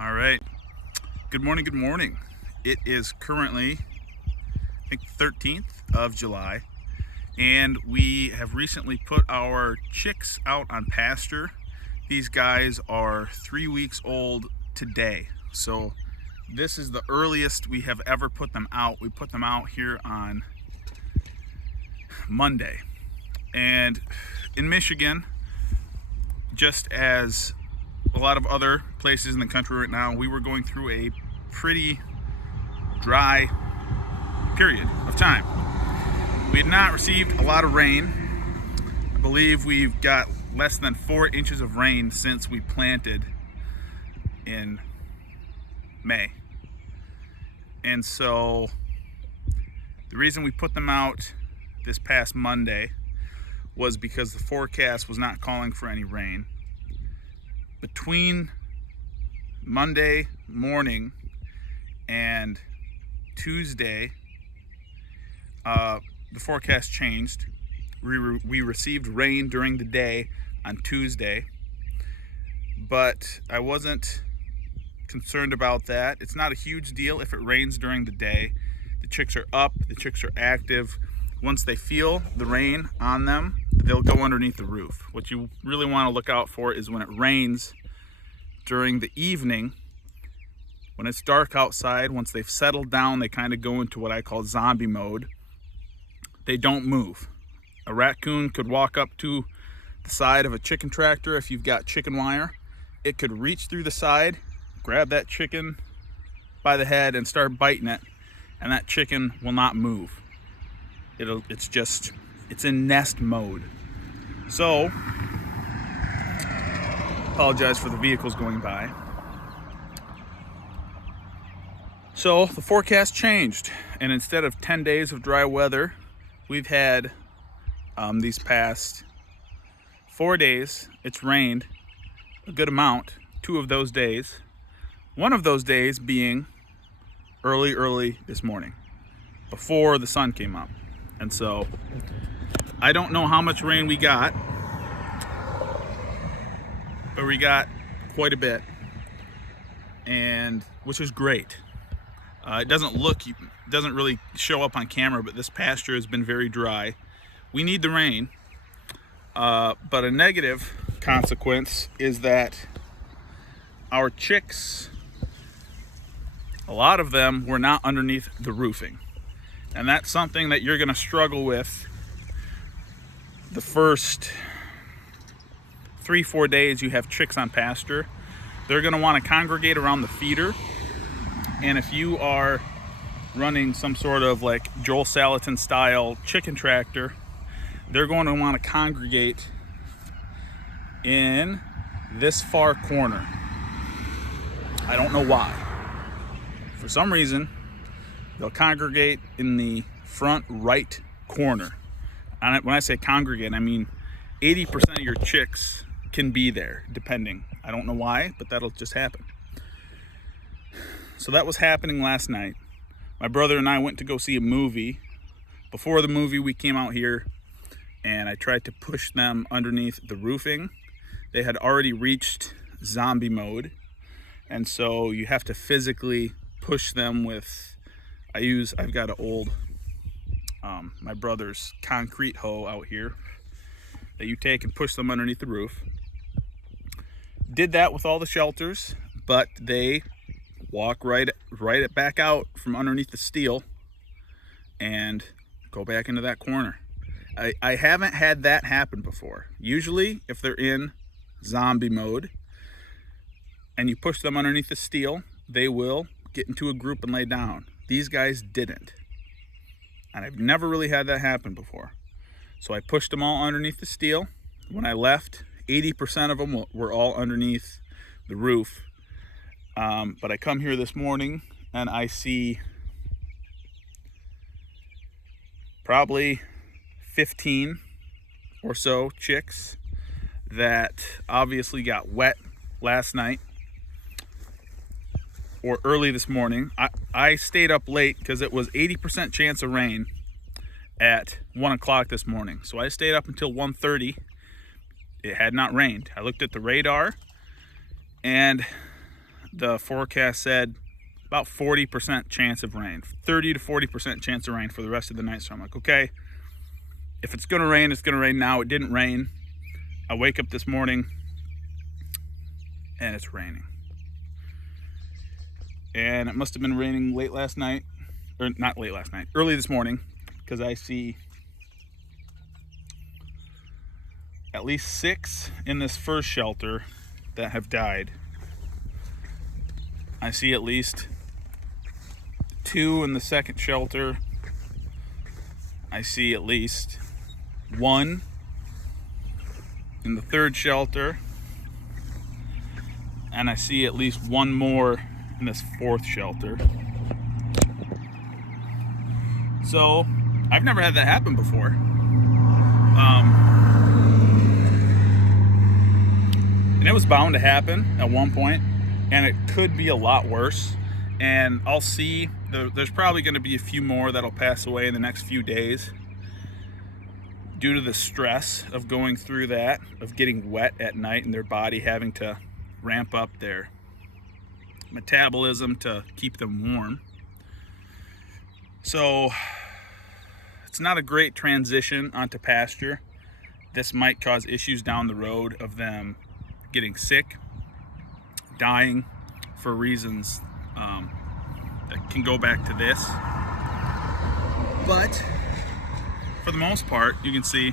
All right. Good morning. Good morning. It is currently, I think, 13th of July, and we have recently put our chicks out on pasture. These guys are 3 weeks old today. So this is the earliest we have ever put them out. We put them out here on Monday. And in Michigan, just as a lot of other places in the country right now, we were going through a pretty dry period of time. We had not received a lot of rain. I believe we've got less than 4 inches of rain since we planted in May. And so the reason we put them out this past Monday was because the forecast was not calling for any rain. Between Monday morning and Tuesday, the forecast changed. We received rain during the day on Tuesday, but I wasn't concerned about that. It's not a huge deal if it rains during the day. The chicks are up, the chicks are active. Once they feel the rain on them, they'll go underneath the roof. What you really want to look out for is when it rains during the evening. When it's dark outside, once they've settled down, they kind of go into what I call zombie mode. They don't move. A raccoon could walk up to the side of a chicken tractor if you've got chicken wire. It could reach through the side, grab that chicken by the head and start biting it, and that chicken will not move. It's in nest mode. So, apologize for the vehicles going by. So the forecast changed, and instead of 10 days of dry weather, we've had these past 4 days, it's rained a good amount, 2 of those days. One of those days being early this morning, before the sun came up. And so I don't know how much rain we got, but we got quite a bit, and which is great. It doesn't really show up on camera, but this pasture has been very dry. We need the rain, but a negative consequence is that our chicks, a lot of them were not underneath the roofing. And that's something that you're gonna struggle with the first 3-4 days you have chicks on pasture. They're gonna wanna congregate around the feeder. And if you are running some sort of like Joel Salatin style chicken tractor, they're going to want to congregate in this far corner. I don't know why. For some reason, they'll congregate in the front right corner. And when I say congregate, I mean 80% of your chicks can be there, depending. I don't know why, but that'll just happen. So that was happening last night. My brother and I went to go see a movie. Before the movie, we came out here and I tried to push them underneath the roofing. They had already reached zombie mode. And so you have to physically push them with, I've got an old, my brother's concrete hoe out here that you take and push them underneath the roof. Did that with all the shelters, but they walk right back out from underneath the steel and go back into that corner. I haven't had that happen before. Usually, if they're in zombie mode and you push them underneath the steel, they will get into a group and lay down. These guys didn't. And I've never really had that happen before. So I pushed them all underneath the steel. When I left, 80% of them were all underneath the roof. But I come here this morning and I see probably 15 or so chicks that obviously got wet last night or early this morning. I stayed up late because it was 80% chance of rain at 1 o'clock this morning. So I stayed up until 1:30. It had not rained. I looked at the radar and the forecast said about 40% chance of rain, 30 to 40% chance of rain for the rest of the night. So I'm like, okay, if it's gonna rain, it's gonna rain now. It didn't rain. I wake up this morning and it's raining. And it must have been raining late last night, or not late last night, early this morning, because I see at least 6 in this first shelter that have died. I see at least 2 in the second shelter. I see at least 1 in the third shelter. And I see at least 1 more in this fourth shelter. So I've never had that happen before. And it was bound to happen at one point, and it could be a lot worse. And I'll see, there's probably going to be a few more that'll pass away in the next few days due to the stress of going through that, of getting wet at night and their body having to ramp up their metabolism to keep them warm. So it's not a great transition onto pasture. This might cause issues down the road of them getting sick, dying for reasons that can go back to this. But for the most part, you can see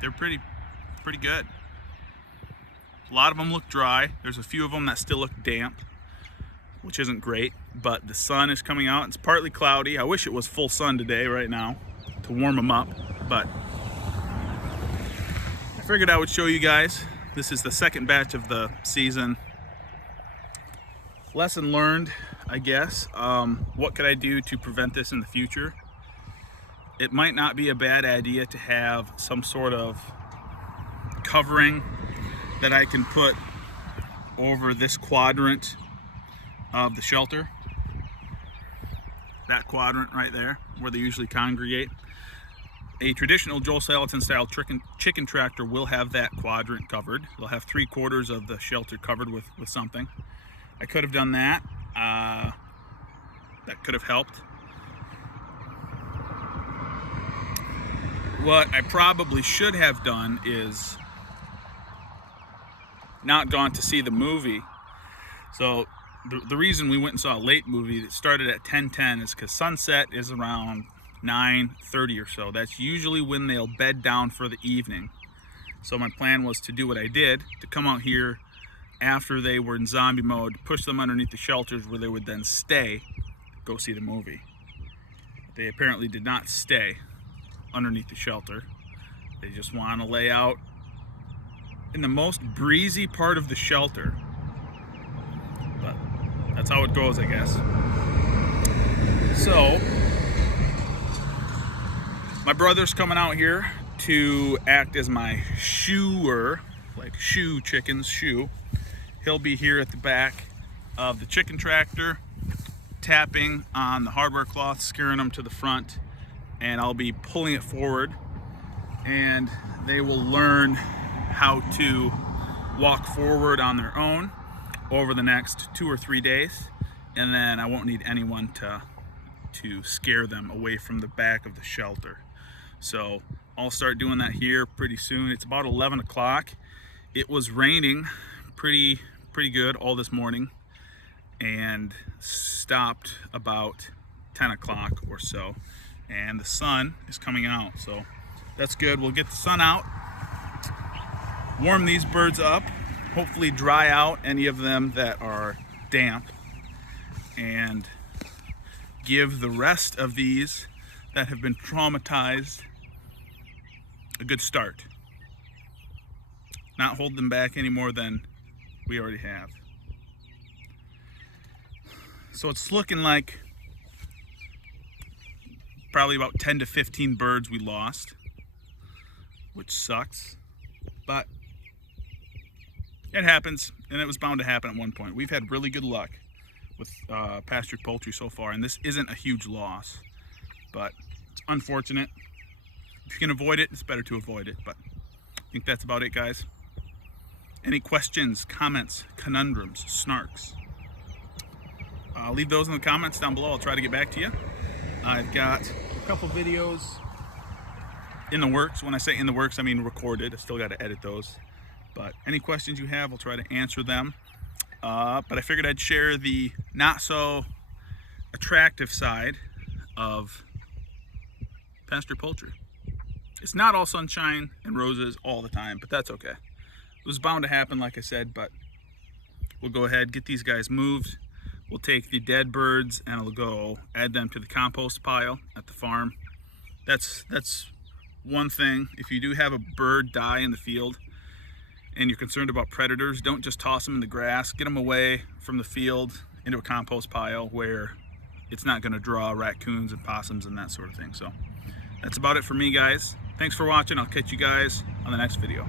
they're pretty good. A lot of them look dry. There's a few of them that still look damp, which isn't great, but the sun is coming out. It's partly cloudy. I wish it was full sun today right now to warm them up, but I figured I would show you guys. This is the second batch of the season. Lesson learned, I guess. What could I do to prevent this in the future? It might not be a bad idea to have some sort of covering that I can put over this quadrant of the shelter. That quadrant right there, where they usually congregate. A traditional Joel Salatin style chicken tractor will have that quadrant covered. They'll have 3/4 of the shelter covered with something. I could have done that. That could have helped. What I probably should have done is not gone to see the movie. So the reason we went and saw a late movie that started at 10:10 is because sunset is around 9:30 or so. That's usually when they'll bed down for the evening. So my plan was to do what I did, to come out here after they were in zombie mode, push them underneath the shelters where they would then stay, go see the movie. They apparently did not stay underneath the shelter. They just want to lay out in the most breezy part of the shelter. But that's how it goes, I guess. So my brother's coming out here to act as my shoer, like shoe chickens, shoe. He'll be here at the back of the chicken tractor, tapping on the hardware cloth, scaring them to the front, and I'll be pulling it forward, and they will learn how to walk forward on their own over the next 2 or 3 days, and then I won't need anyone to scare them away from the back of the shelter. So I'll start doing that here pretty soon. It's about 11 o'clock. It was raining pretty good all this morning and stopped about 10 o'clock or so, and the sun is coming out, so that's good. We'll get the sun out, warm these birds up, hopefully dry out any of them that are damp, and give the rest of these that have been traumatized a good start. Not hold them back any more than we already have. So it's looking like probably about 10 to 15 birds we lost, which sucks, but it happens, and it was bound to happen at one point. We've had really good luck with pastured poultry so far, and this isn't a huge loss, but it's unfortunate. If you can avoid it, it's better to avoid it. But I think that's about it, guys. Any questions, comments, conundrums, snarks? Leave those in the comments down below. I'll try to get back to you. I've got a couple videos in the works. When I say in the works, I mean recorded. I still got to edit those. But any questions you have, I'll try to answer them. But I figured I'd share the not so attractive side of pasture poultry. It's not all sunshine and roses all the time, but that's okay. It was bound to happen, like I said, but we'll go ahead, get these guys moved. We'll take the dead birds and we'll go add them to the compost pile at the farm. That's one thing. If you do have a bird die in the field and you're concerned about predators, don't just toss them in the grass. Get them away from the field into a compost pile where it's not going to draw raccoons and possums and that sort of thing. So that's about it for me, guys. Thanks for watching. I'll catch you guys on the next video.